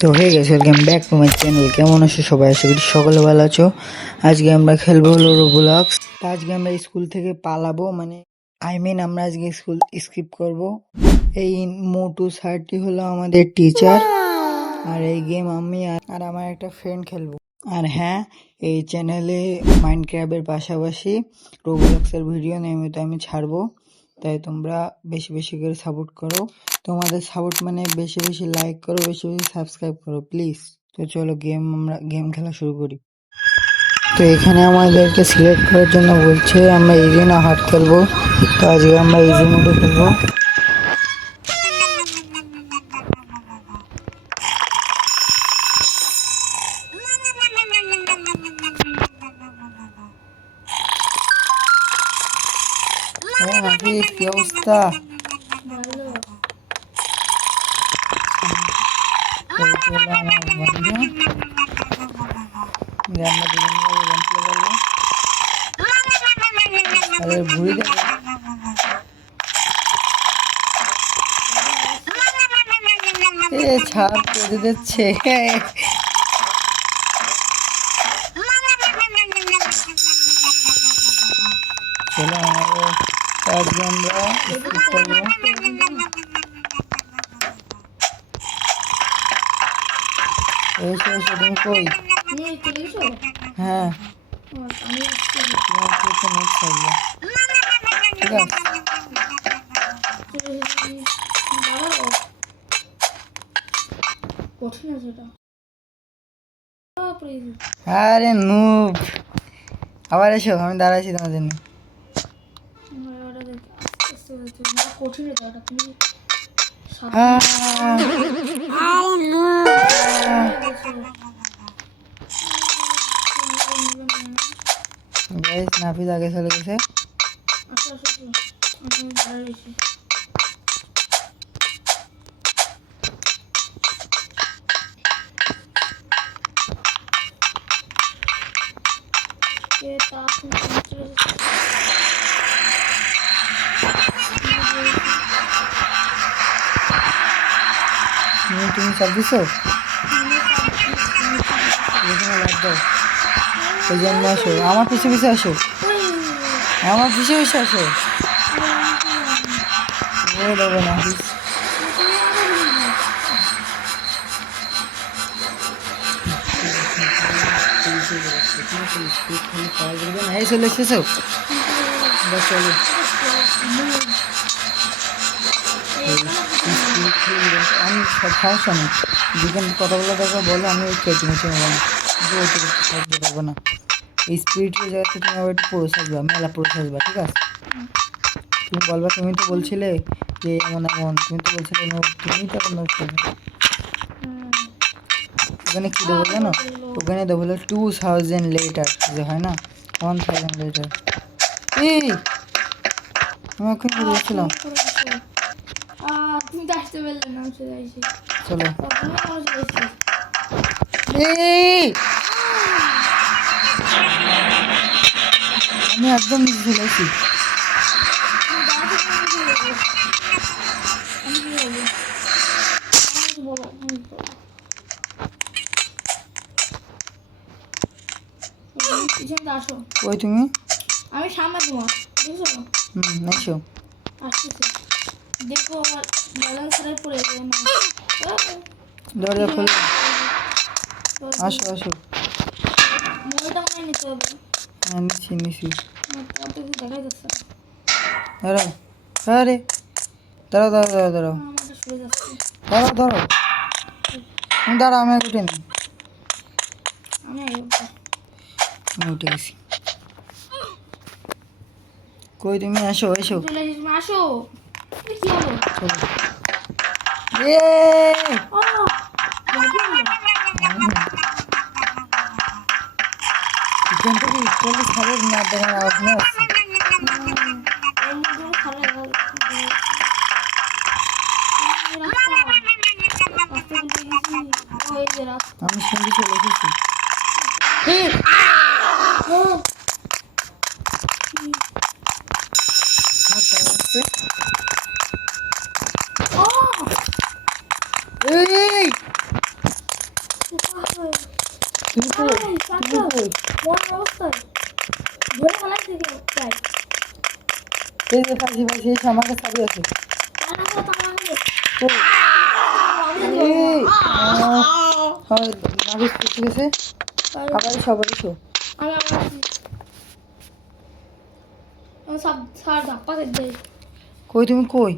তো হয়ে গেছে, welcome back to my channel. কেমন আছো সবাই? আশা করি সকলে ভালো আছো। আজকে আমরা খেলবো হলো রোবলক্স। আজকে আমরা স্কুল থেকে পালাবো, মানে আমরা আজকে স্কুল স্কিপ করব। এই মোটু স্যারটি হলো আমাদের টিচার, আর এই গেম আমি আর আমার একটা ফ্রেন্ড খেলবো। আর হ্যাঁ, এই চ্যানেলে মাইনক্রাফটের পাশাপাশি রোবলক্সের ভিডিও নিয়মিত আমি ছাড়বো, তাই তোমরা বেশি বেশি করে সাপোর্ট করো। তোমাদের সাপোর্ট মানে বেশি বেশি লাইক করো, বেশি বেশি সাবস্ক্রাইব করো প্লিজ। তো চলো আমরা গেম খেলা শুরু করি। তো এখানে আমাদেরকে সিলেক্ট করার জন্য বলছে আমরা ইজি না হার্ড খেলবো। তো আজকে আমরা ইজি মোডে খেলবো। কি অবস্থা? আমার বন্ধু আমরা দুজন মিলে গেম প্লে করবো। আরে ভুড়ি দেবে ছাড় করে দিচ্ছে। চলো আজকে আমরা স্কিপ করবো। এসো এসো, তুমি কই? হ্যাঁ তোমার তো নেট থাকবে, ঠিক আছে। আরে নুব, আবার এসো, আমি দাঁড়াইছি তোমার জন্য। নাফিস আগে চলে গেছে। তুমি সব দিছো, ওই জন্য আসো, আমার পিছু পিছু আসো, আমার পিছু পিছু আসো। দেবো না, চলে এসেছো, চলো। আমি সব সমস্যা নেই, যেখানে কথা বলা দরকার বলো, আমি ওই কেটে মিটে থাকতে পারবো না। এই স্পিরিটের জায়গাতে তুমি আবার একটু পুরো সাজবা, মেলা পুরো সাজবা, ঠিক আছে? তুমি বলবা তুমি তো বলছিলে যে এমন এমন, তুমি তো বলছিলে তুমি তো এখন ওখানে কী দেবো জানো? ওখানে দেবো 2000 লেটার, যে হয় না 1000 লেটার। এই আমি ওখানে বলেছিলাম, চলো। আমি একদম নিচে চলে আসি। ওই তুমি, আমি সামনে তোমার বুঝছো? এসো, আসতেছে, দেখো আমার ব্যালেন্স রেট পড়ে যাবে না। দরজা খোলো, আসো আসো। মোবাইলটা মনে নিতে হবে। হ্যাঁ নিচ্ছি নিচ্ছি। তো দেখাই যাচ্ছে না। দাঁড়াও, আরে দাঁড়াও দাঁড়াও দাঁড়াও দাঁড়াও আমাদের শুয়ে যাচ্ছে। দাঁড়াও দাঁড়াও, তুমি দাঁড়াও, আমি আগে উঠে নিই। আমি উঠে গেছি। কই তুমি? আসো এসো, আসো। কি হলো? এখান থেকে ইকুয়ালি খাবার না দেওয়ার আওয়াজ না আসছে। আমি সঙ্গে চলে এসেছি। তুমি কই? মন অবস্থায় ধরে ফেলাই থেকে প্রায় এই যে পাশে পাশে এসে আমার কাছে চাবি আছে। কই? এই, হয় নাবিস ঠিক আছে, আবার সবার এসো। সব সার ধাপ্পা দেয় কই তুমি কই?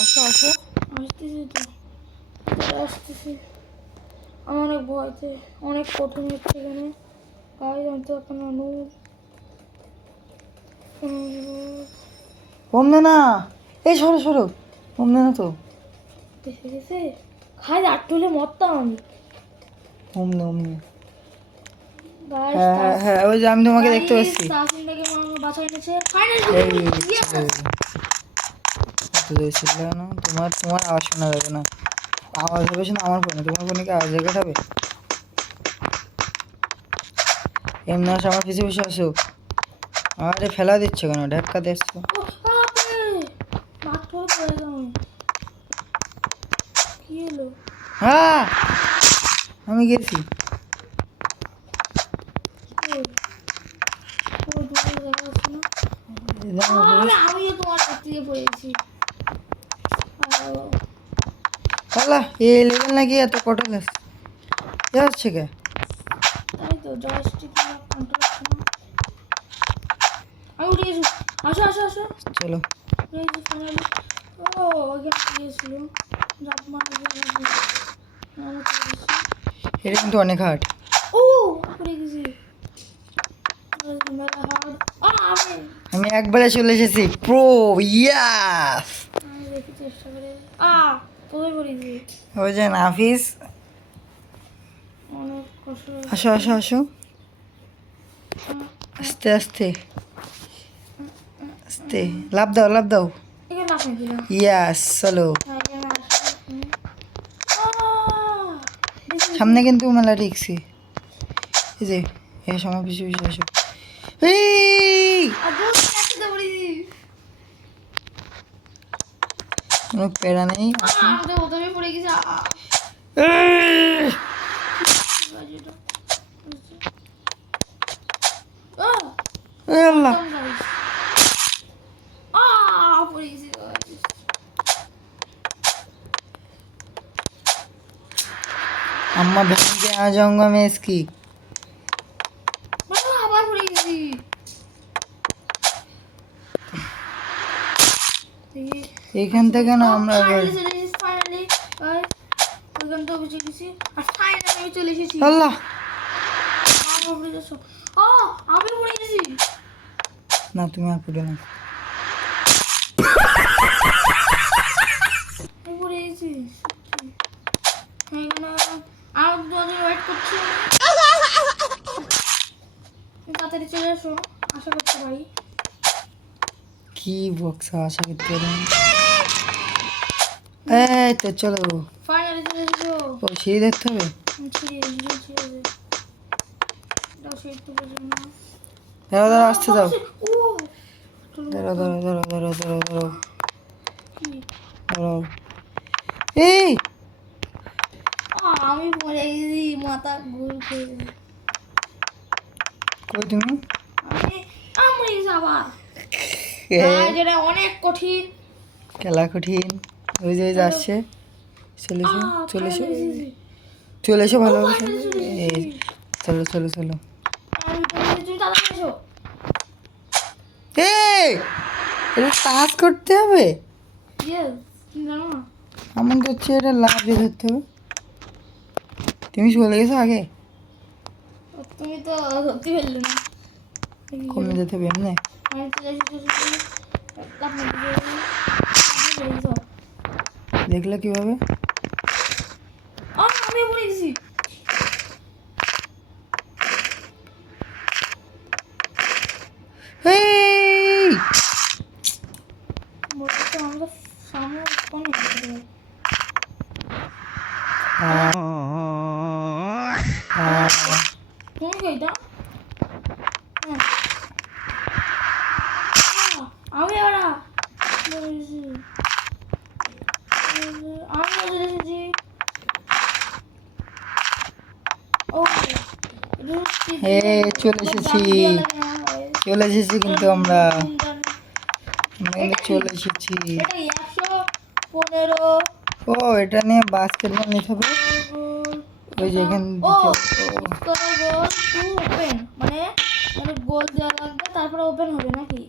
আসো আসো। আসতেছি তো আসতেছি। আমার অনেক ভয়তে অনেক কঠিন হচ্ছে এখানে গাড়ি জানতে এখন অমনে না, এই সরো সরো, অমনে না তো, দেখে গেছে খাই আটটু হলে মরতাম আমি অমনে অমনে। গাইস হ্যাঁ হ্যাঁ হ্যাঁ, ওই যে আমি তোমাকে দেখতে পাচ্ছি। তাসিনটাকে মামা বাঁচাই নিয়েছে এই ফাইনালি কত ছিল না, তোমার তোমার আওয়াজ শোনা যাবে না, আওয়াজ হবে শোনা আমার ফোনে, তোমার ফোনে কি আওয়াজ জায়গা হবে? এমনি আসো, আমার পিছিয়ে পিছিয়ে আসো। আরে ফেলা দিচ্ছ কেন, ধাক্কা দিচ্ছ? কি হলো হ্যাঁ আমি গেছি। আমিও তোমার হাত থেকে পড়েছি আল্লাহ, এই লেভেল নাকি এত কঠোর আছে, এ হচ্ছে কে? তাই তো জয়স্টিক কন্ট্রোল হচ্ছে না আমি উঠে গেছি আসো আসো আসো চলো। ফাইনালি ও ওইখানে গিয়েছিল জাপ মারতে এটা কিন্তু অনেক হার্ড। ও পড়ে গেছি মেলা হার্ড আমি আমি একবারে চলে এসেছি প্রো, ইয়াস। আমি দেখি চেষ্টা করে তোদের পড়েছি ওই যে নাফিস, অনেক কষ্ট আসো আসো আসো, আস্তে আস্তে আস্তে, লাভ দাও লাভ দাও, এখানে আপনি দিলাম ইয়াস। চলো, এখানে সামনে কিন্তু মেলা রিক্সি। এই যে এই সময় পিছু পিছু আসো। এই কোনো প্যারা নেই, আসো। আমাদের বোতলে পড়ে গেছে এই! এই আল্লাহ, পড়ে গেছে अम्मा बहन के आ जाऊंगा मैं इसकी। আবার পড়ে গেছি এখান থেকে না আমরা ফাইনালি ওইখান তো বুঝে গেছি আর ফাইনালি আমি চলে এসেছি আল্লাহ, আমি পড়ে গেছি না তুমি আর পড়ে না। আমি পড়ে গেছি এখানে আর দুদিন ওয়েট করছি তাড়াতাড়ি চলে এসো আশা করতে পারি কি বক্সা আশা করতে পারি। এই তো চলো, ফাইনালি চলে এসেছো ও সিঁড়ি দেখতে হবে। দাঁড়াও দাঁড়াও, আসতে দাও। দাঁড়াও দাঁড়াও দাঁড়াও দাঁড়াও দাঁড়াও দাঁড়াও দাঁড়াও। এই আমি পড়ে গেছি মাথা ঘুর খেয়ে কই তুমি? আমি আবার যেটা অনেক কঠিন খেলা কঠিন। ওই যে আসছে, চলে এসো চলে এসো চলে এসো, ভালো এই চলো চলো চলো। এই এটা কাজ করতে হবে, এমন করছে এটা লাভ দিয়ে ধরতে হবে। তুমি চলে গেছো আগে, তুমি তো ধরতে ফেললে না কমে যেতে হবে এমনি। দেখলে কিভাবে? আমি পড়ে গেছি এই আমরা সামনে কোন তুমি কইটা আমি ওরা আমি ওদের এসেছি চলে এসেছি চলে এসেছি কিন্তু আমরা চলে এসেছি। এটা 115 ও এটা নিয়ে বাস্কেটবল নিতে হবে। ওই যে এখান ও দিতে গোল টু ওপেন মানে গোল দেওয়া লাগবে তারপরে ওপেন হবে নাকি?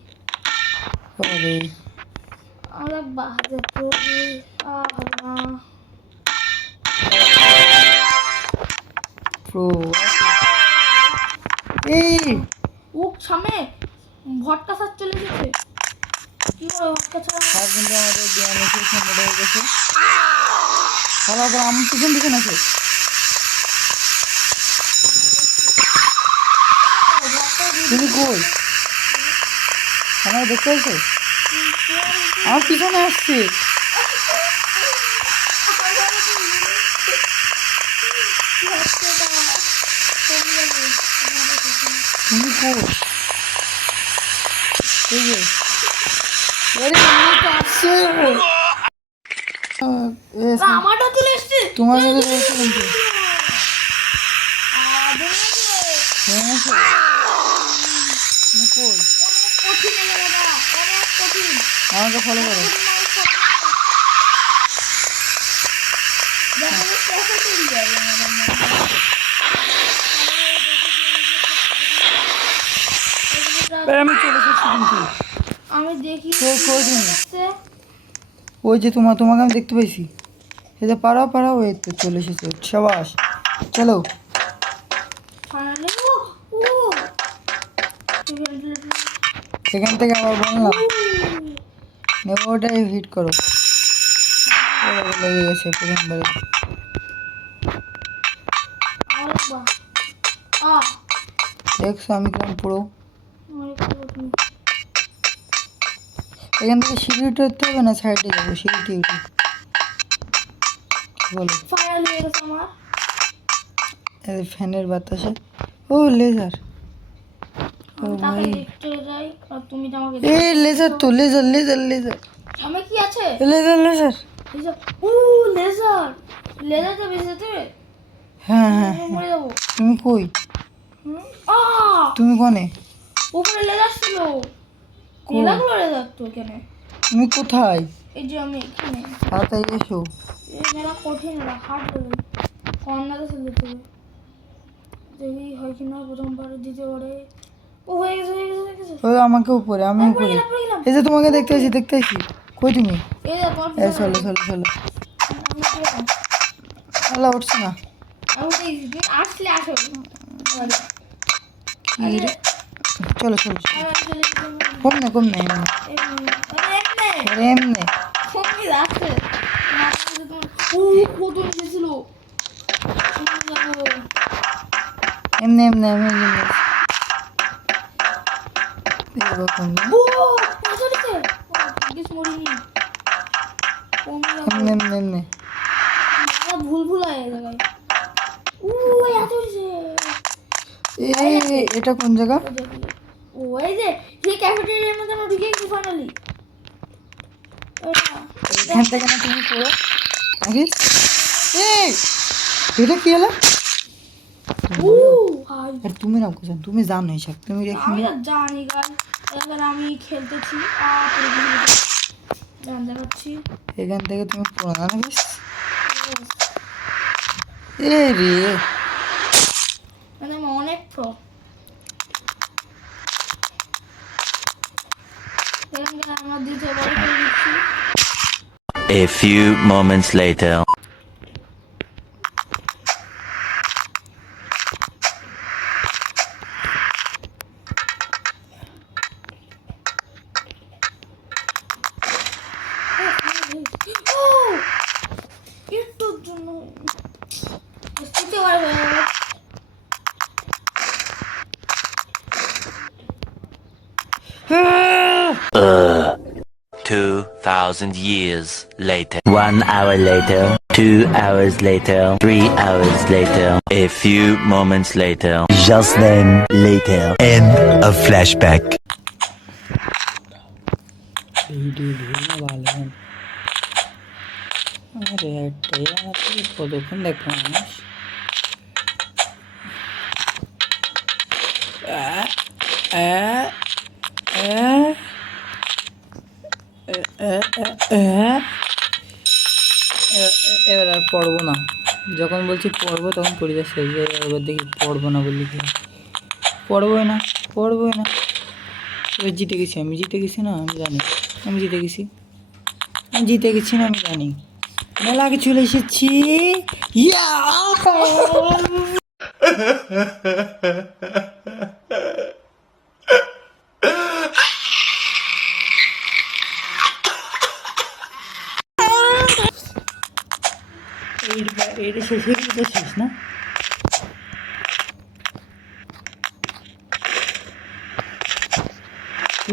হবে। আমরা বাজে তো না প্রো এই ওক সামনে ভটকা সার চলে এসেছে। কি করে ভটকা ছাড়া আর কিন্তু আমাদের ডিএনএসের সামনে হয়ে গেছে। ভালো করে আমার পিছন পিছন আছে। তুমি কই? আমার দেখতে পাচ্ছ? আমার পিছনে আসছে। তুমি কই? এই যে আরে আমি তো আসছে। আমারটা চলে এসছে। তোমার সাথে রয়েছে কিন্তু হ্যাঁ তুমি কই? কঠিন জায়গাটা অনেক কঠিন। আমাকে ফলো করো। আমি চলে এসেছি কিন্তু আমি দেখি কই তুমি? ওই যে তোমাকে আমি দেখতে পাইছি। এটা পাড়াও এই তো চলে এসেছে। সাবাস চলো। এখান থেকে আবার বললাম নেবো ওটাই হিট করো। লেগে গেছে প্রথমবারে। দেখছো আমি কেমন পুরো এখান থেকে সিঁড়ি উঠতে হবে না সাইডে যাবো সিঁড়িতে উঠি বলো। ফ্যানের বাতাসে ও লেজার ও ভাই এই লেজার তো লেজার সামনে কি আছে? লেজার লেজারটা বেঁচে দেবে। হ্যাঁ মরে যাবো। তুমি কই? তুমি কোনে? উপরে লেজার ছিল। লেজারগুলো লেজার তো এখানে। তুমি কোথায়? এই যে আমি এখানে। তাড়াতাড়ি এসো। এই মেলা কঠিন না হার্ড লেভেল। কর্নারে খেলতে হবে। দেখি হয় কিনা প্রথমবার দ্বিতীয়বারে। ও হয়ে গেছে। ওই আমাকে উপরে আমি উপরে। এই যে তোমাকে দেখতে আছি কই তুমি? এই যে তোমার এই চলো আল্লাহ উঠছে না। আমি আসলে আসো। চলো কম না এমনি এমনি আমি এমনি ভুল এটা কোন জায়গা? ওই যে সেই ক্যাফেটেরিয়ার মধ্যে আমরা ঢুকে গেছি ফাইনালি। এখান থেকে না তুমি পড়ো নাকি? এই এটা কি হলো? আর তুমি না কোথায়? তুমি জানো এসব তুমি আমি না জানি গান এবার আমি খেলতেছি দেখাচ্ছি এখান থেকে তুমি পড়ো না নাকি? এই রে মানে অনেক প্রো। আমার দ্বিতীয়বার করে দিচ্ছি। A few moments later. একটুর জন্য তৃতীয়বার হয়ে গেল। 2,000 years later. 1 hour later. 2 hours later. 3 hours later. A few moments later. Just then later. End of flashback. আরে এটাই আমাদের কতক্ষণ দেখলাম মানুষ এ, এ, এবার আর পড়বো না, যখন বলছি পড়বো তখন পরীক্ষা শেষ হয়ে যাবে, এবার দেখি পড়বো না বললি কি হয়। পড়বোই না, পড়বোই না। এবার জিতে গেছি, আমি জিতে গেছি না, আমি জানি আমি জিতে গেছি, আমি জিতে গেছি না, আমি জানি মেলা আগে চলে এসেছি। ইয়া! এটা শেষ হয়ে গেলে তো শেষ না?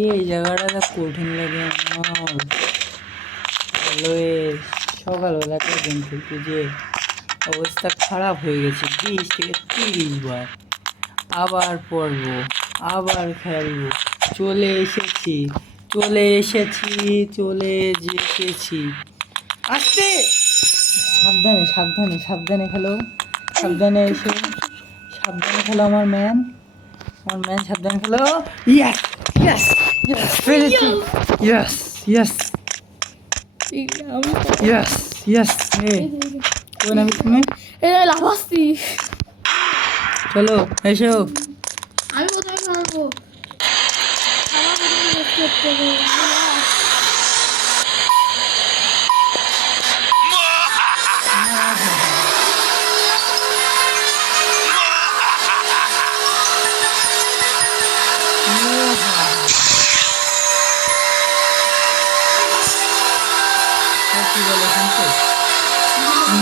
এই জায়গাটা তো কঠিন লাগে আমার। সকালবেলাটা গেম খেলতে যে অবস্থা খারাপ হয়ে গেছে, 20 থেকে 30 বার। আবার পড়বো, আবার খেলবো। চলে এসেছি, চলে এসেছি, চলে এসেছি। আস্তে, সাবধানে সাবধানে সাবধানে খেলো, সাবধানে এসো, সাবধানে খেলো আমার ম্যান, আমার ম্যান সাবধানে খেলো। ইয়েস, ইয়েস, ইয়েস, পেরেছি। ইয়েস, ইয়েস, আমি ইয়েস, ইয়েস। কোন নামি তুমি? লাফাচ্ছি, চলো এসো। আমি কোথায় মারবো, আমার প্রথমে রেস্ট করতে হবে। কি বলো শুনছো?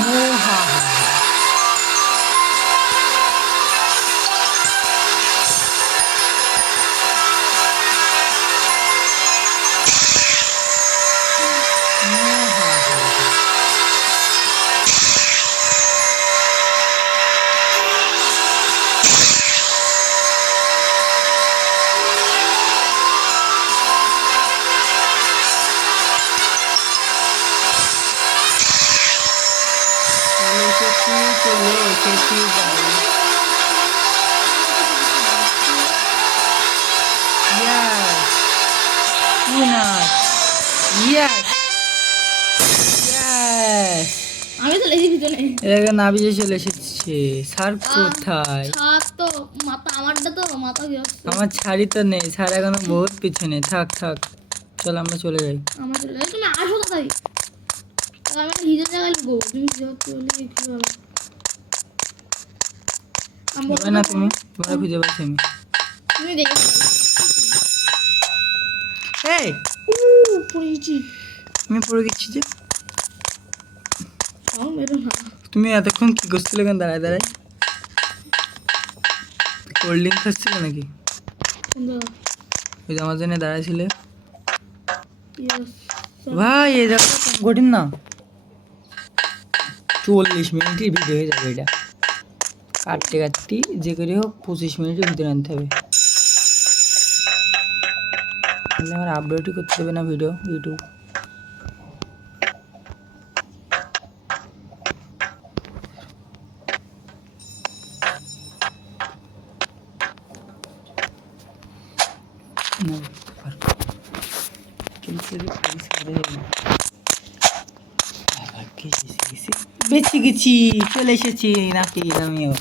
মোহা, চলে এসেছি, চলে এসেছি বাড়ি। Yes, winner. Yes, yes. আমি তো লেগে ভিতরে এটাকে না ভিজে চলে এসেছে। স্যার কোথায়? ছাদ তো মাথা, আমারটা তো মাথা গেছে। আমার ছাড়ি তো নেই, স্যার এখনো বহুত পিছনে। থাক থাক, চল আমরা চলে যাই। আমার চলে তুমি আসো তাড়াতাড়ি, আমি হিজে জায়গায় গো, তুমি হিজে চলে কি হবে যাবে না তুমি? তোমার খুঁজে পাচ্ছি আমি। তুমি দেখে এই, পড়েছি, আমি পড়ে গেছি যে। তাও মেরো না। তুমি এতক্ষণ কি করছিলে কেন দাঁড়ায় দাঁড়ায়? কোল্ড ড্রিঙ্ক খাচ্ছিলে নাকি? সুন্দর, ওই যে আমার জন্য দাঁড়াইছিলে। ইয়েস ভাই এই জায়গাটা কম কঠিন না, 40 মিনিটের ভিডিও হয়ে যাবে এটা। কাটতে কাটতে যে করে হোক 25 মিনিটের ভিতরে আনতে হবে, তাহলে আমার আপলোডই করতে দেবে না ভিডিও ইউটিউব। না, বেঁচে গেছি, চলে এসেছি নাকি আমিও।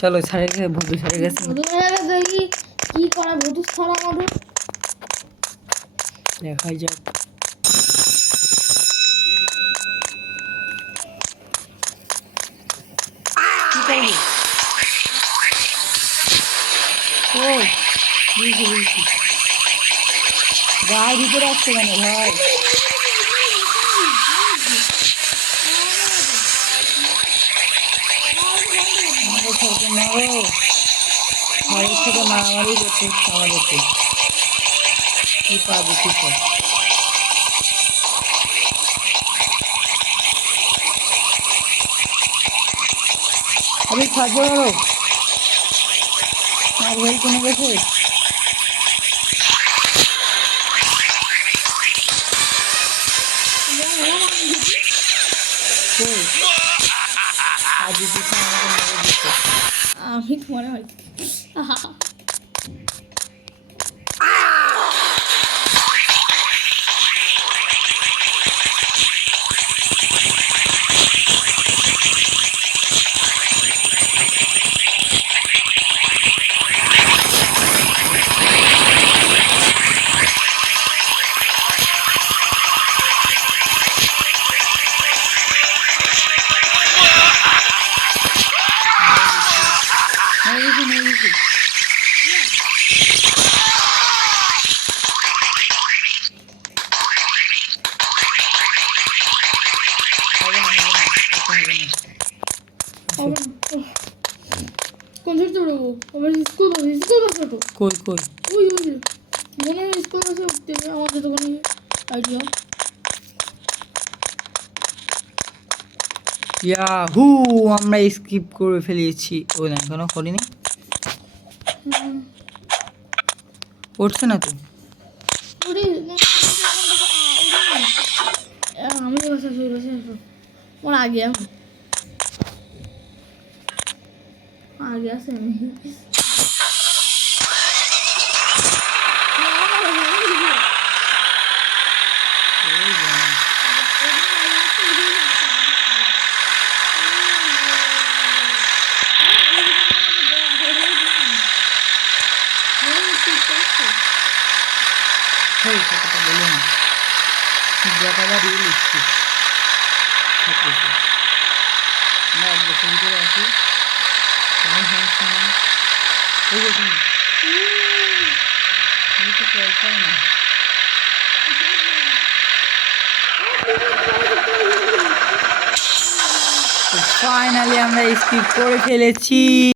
চলো সাড়ে গেছে, বন্ধু সাড়ে গেছে। দেখি কি করে বধূ ছাড়া আমাদের দেখাই যাক। কি করবি? ও বুঝছি বুঝছি, গায়ের ভিতরে আসছে কেন ভাই? আমাদের সাথে মারো, ঘরের সাথে মারামারি করতে হচ্ছে আমাদেরকে। কি পাবো কি পাবো? আমি সাহায্য করো, আমার ভাই কোনো গেছে। আজ দিচ্ছে আমাকে মেরে দিচ্ছে। আমি তোমার হবে না। কোন সাইড থেকে উঠবো? আমার স্কুল বাস ওঠো। কই কই ওই ওই যে, মনে হয় স্কুল বাসে উঠতে হবে, আমাদের তো কোনো আইডিয়া। ইয়াহু, আমরা স্কিপ করে ফেলেছি। ও না, এখনো করিনি। পড়ছে না তো। ওরে আমি বাসা শুরু করছি ওর আগে আগে আছে আমি হেই, কথাটা বলো না। জায়গাটা দিয়ে লিখছি। আমরা এক বছর ভিতরে আসি, কোনো সমস্যা নেই। এই যে তুমি, তুমি তো চলছাই না। ফাইনালি আমরা স্কিপ করে ফেলেছি।